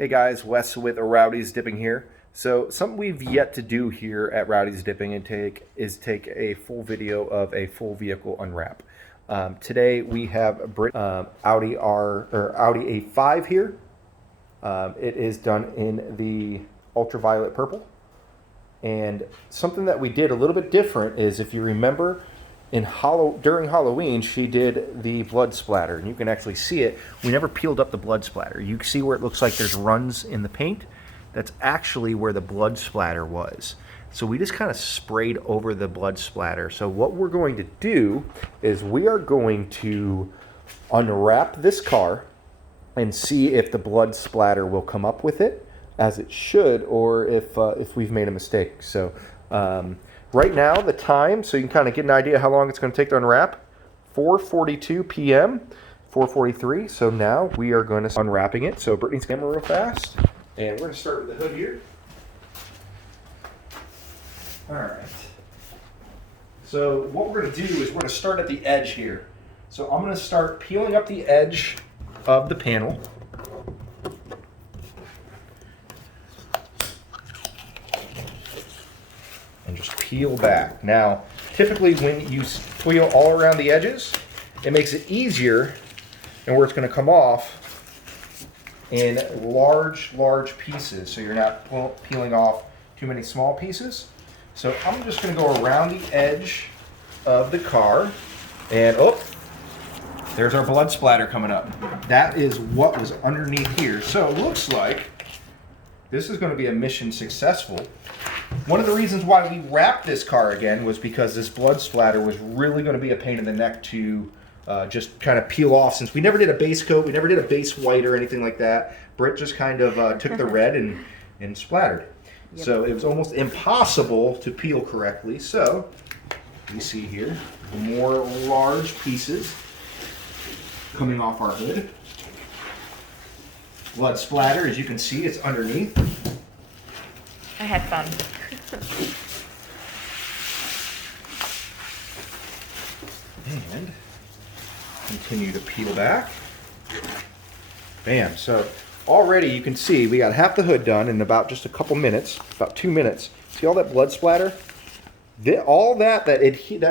Hey guys, Wes with Rowdy's Dipping here. So something we've yet to do here at Rowdy's Dipping and take a full video of a full vehicle unwrap. Today we have Audi A5 here. It is done in the ultraviolet purple. And something that we did a little bit different is, if you remember, during Halloween, she did the blood splatter, and you can actually see it. We never peeled up the blood splatter. You can see where it looks like there's runs in the paint. That's actually where the blood splatter was. So we just kind of sprayed over the blood splatter. So what we're going to do is we are going to unwrap this car and see if the blood splatter will come up with it, as it should, or if we've made a mistake. So right now, the time, so you can kind of get an idea how long it's going to take to unwrap, 4:42 p.m., 4:43. So now we are going to unwrapping it. So Brittany's camera real fast, and we're going to start with the hood here. All right. So what we're going to do is we're going to start at the edge here. So I'm going to start peeling up the edge of the panel. And just peel back. Now, typically when you peel all around the edges, it makes it easier, and where it's going to come off in large pieces, so you're not peeling off too many small pieces. So I'm just going to go around the edge of the car, and there's our blood splatter coming up. That is what was underneath here. So it looks like this is going to be a mission successful. One of the reasons why we wrapped this car again was because this blood splatter was really going to be a pain in the neck to just kind of peel off. Since we never did a base coat, we never did a base white or anything like that, Britt just kind of took the red and splattered. Yep. So it was almost impossible to peel correctly. So you see here more large pieces coming off our hood. Blood splatter, as you can see, it's underneath. I had fun. And continue to peel back. Bam. So already you can see we got half the hood done in about just a couple minutes, about 2 minutes. See all that blood splatter? All that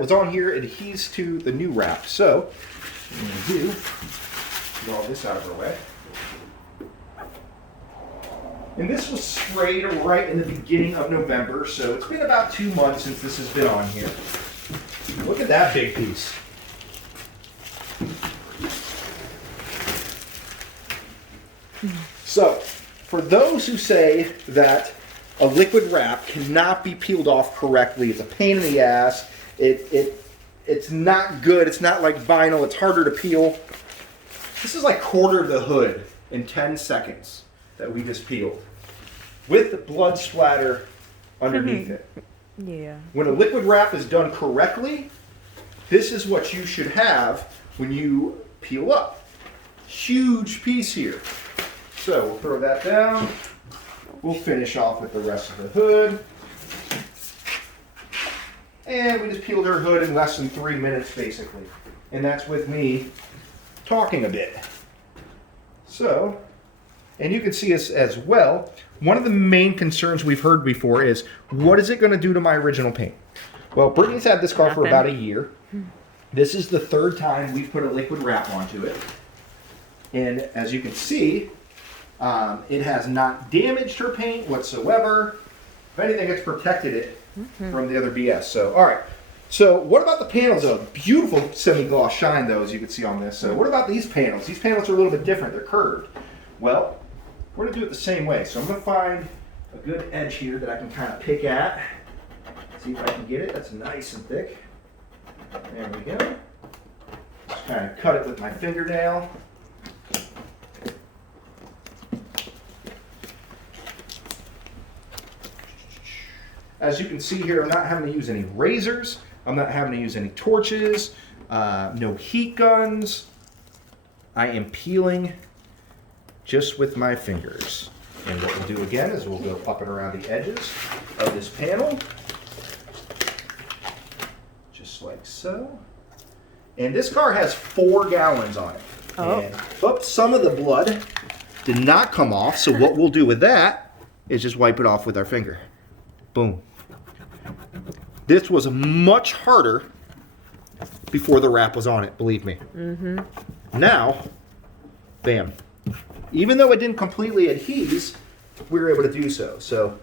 was on here adheres to the new wrap. So what I'm going to do, get all this out of our way. And this was sprayed right in the beginning of November, so it's been about 2 months since this has been on here. Look at that big piece. So, for those who say that a liquid wrap cannot be peeled off correctly, it's a pain in the ass, it's not good, it's not like vinyl, it's harder to peel. This is like quarter the hood in 10 seconds that we just peeled with the blood splatter underneath it. Yeah. When a liquid wrap is done correctly, this is what you should have when you peel up. Huge piece here. So we'll throw that down. We'll finish off with the rest of the hood. And we just peeled her hood in less than 3 minutes, basically. And that's with me talking a bit. So, and you can see us as well. One of the main concerns we've heard before is, what is it going to do to my original paint? Well, Brittany's had this car for about a year. This is the third time we've put a liquid wrap onto it. And as you can see, it has not damaged her paint whatsoever. If anything, it's protected it from the other BS. So, all right. So what about the panels, though? Beautiful semi-gloss shine, though, as you can see on this. So what about these panels? These panels are a little bit different. They're curved. Well, we're going to do it the same way. So I'm going to find a good edge here that I can kind of pick at. See if I can get it. That's nice and thick. There we go. Just kind of cut it with my fingernail. As you can see here, I'm not having to use any razors. I'm not having to use any torches, no heat guns. I am peeling just with my fingers. And what we'll do again is we'll go up and around the edges of this panel, just like so. And this car has 4 gallons on it. Oh. And, oops, some of the blood did not come off. So what we'll do with that is just wipe it off with our finger. Boom. This was much harder before the wrap was on it, believe me. Now, bam. Even though it didn't completely adhese, we were able to do so. So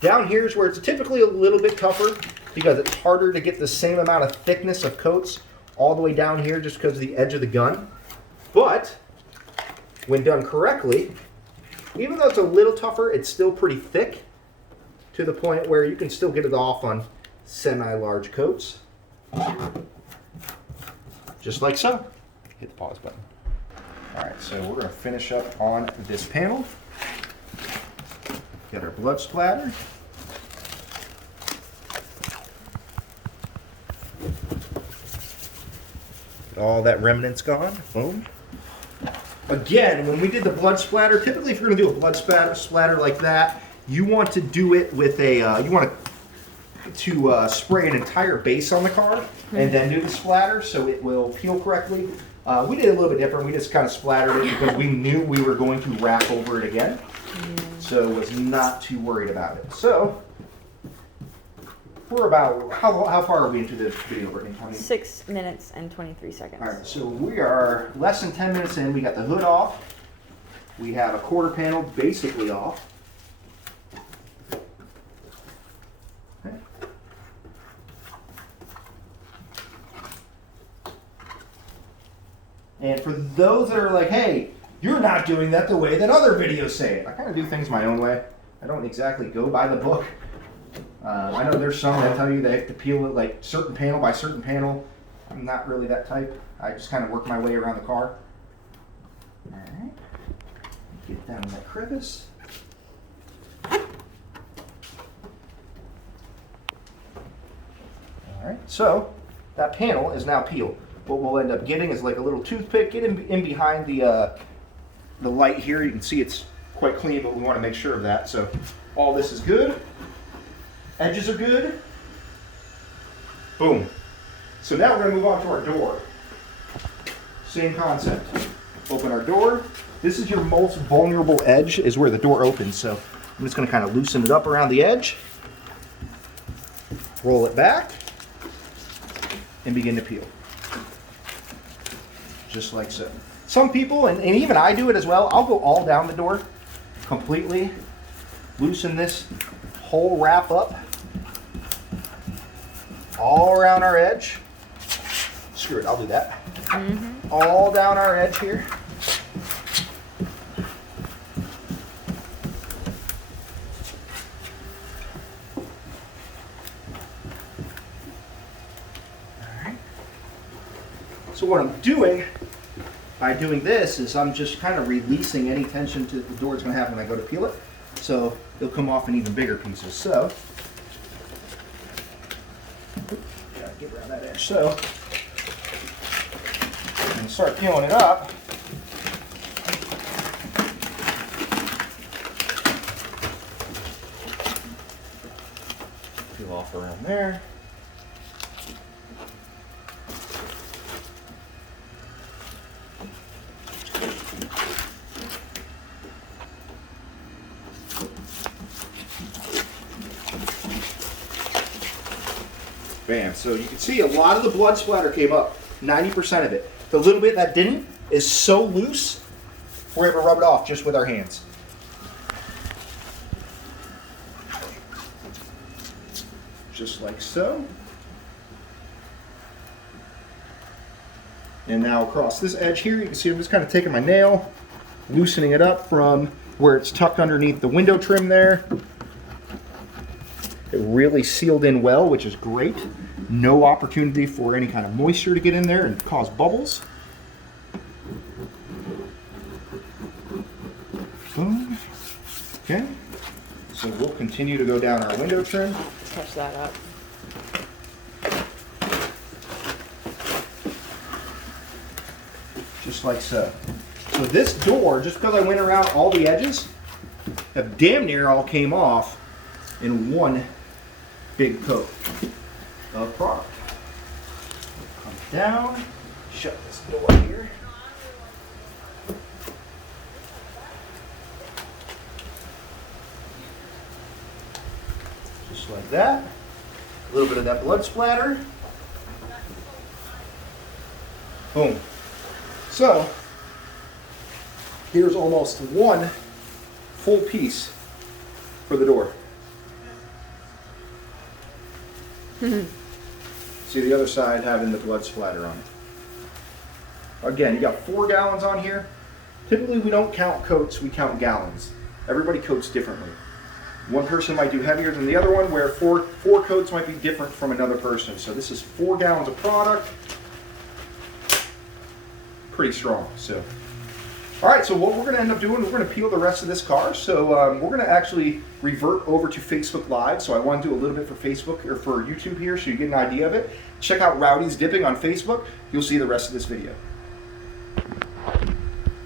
down here is where it's typically a little bit tougher because it's harder to get the same amount of thickness of coats all the way down here just because of the edge of the gun. But when done correctly, even though it's a little tougher, it's still pretty thick to the point where you can still get it off on semi-large coats. Just like so. Hit the pause button. All right, so we're going to finish up on this panel. Got our blood splatter. All that remnant's gone. Boom. Again, when we did the blood splatter, typically if you're going to do a blood splatter like that, you want to do it with a, you want to spray an entire base on the car and then do the splatter so it will peel correctly. We did a little bit different. We just kind of splattered it because we knew we were going to wrap over it again. So was not too worried about it. So we're about, how far are we into this video, Brittany? 6 minutes and 23 seconds. All right, so we are less than 10 minutes in. We got the hood off. We have a quarter panel basically off. Okay. And for those that are like, hey, you're not doing that the way that other videos say it. I kind of do things my own way. I don't exactly go by the book. I know there's some that tell you they have to peel it like certain panel by certain panel. I'm not really that type. I just kind of work my way around the car. All right. Get down in that crevice. All right. So that panel is now peeled. What we'll end up getting is like a little toothpick. Get in behind the light here. You can see it's quite clean, but we want to make sure of that. So all this is good. Edges are good. Boom. So now we're going to move on to our door. Same concept. Open our door. This is your most vulnerable edge, is where the door opens. So I'm just going to kind of loosen it up around the edge. Roll it back. And begin to peel. Just like so. Some people, and even I do it as well, I'll go all down the door completely. Loosen this whole wrap up. All around our edge. Screw it, I'll do that. All down our edge here. Alright. So what I'm doing by doing this is I'm just kind of releasing any tension to the door it's going to have when I go to peel it. So it'll come off in even bigger pieces. So gotta get around that edge. So and start peeling it up. Peel off around there. Bam. So you can see a lot of the blood splatter came up, 90% of it. The little bit that didn't is so loose, we're able to rub it off just with our hands. Just like so. And now across this edge here, you can see I'm just kind of taking my nail, loosening it up from where it's tucked underneath the window trim there. It really sealed in well, which is great. No opportunity for any kind of moisture to get in there and cause bubbles. Boom. Okay. So we'll continue to go down our window trim. Touch that up. Just like so. So this door, just because I went around all the edges, have damn near all came off in one big coat of product. Come down, shut this door here. Just like that. A little bit of that blood splatter. Boom. So, here's almost one full piece for the door. See the other side having the blood splatter on it. Again, you got 4 gallons on here. Typically we don't count coats, we count gallons. Everybody coats differently. One person might do heavier than the other one, where four coats might be different from another person. So this is 4 gallons of product. Pretty strong. So, all right, so what we're gonna end up doing, we're gonna peel the rest of this car. So we're gonna actually revert over to Facebook Live. So I wanna do a little bit for Facebook or for YouTube here so you get an idea of it. Check out Rowdy's Dipping on Facebook. You'll see the rest of this video.